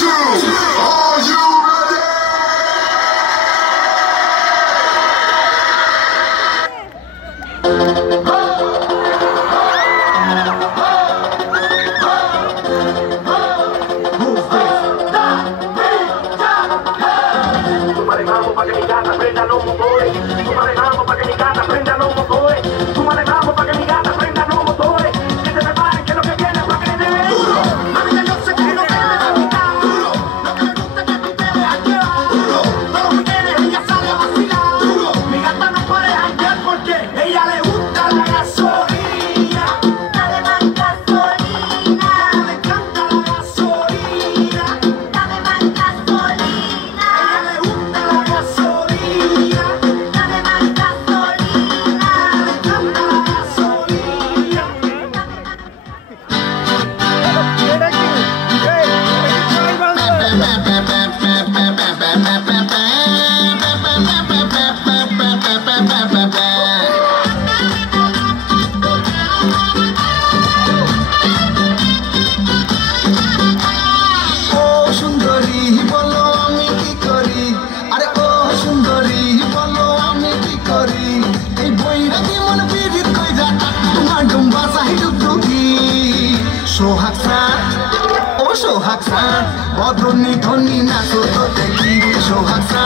2, are you ready? Súmale mambo pa' que mi gata prenda los motores. Súmale mambo pa' que mi gata prenda los motores. Súmale mambo pa' que mi gata prenda los motores. Que se preparen que lo que viene es pa' que le dé duro. Mami, ya yo sé que no te deja quitar duro. Lo que me gusta es que tú te dejas llevar duro. Todos los weekendes ella sale a vacilar duro. Mi gata no puede janguear porque ella le gusta la gasolina. Dame más gasolina, Le encanta la gasolina. dame más gasolina, A ella le gusta la gasolina. dame más gasolina, Le encanta la gasolina. ও সুন্দরী বলো আমি কি করি, আরে ও সুন্দরী বলো আমি কি করি, এই বৈরাগী মন বিরিত কইরা তোমার ডুম্বা চাহি ডুগডুগি সোহাগ সাত ও সোহাগ সাত বদনি ধনি নাচো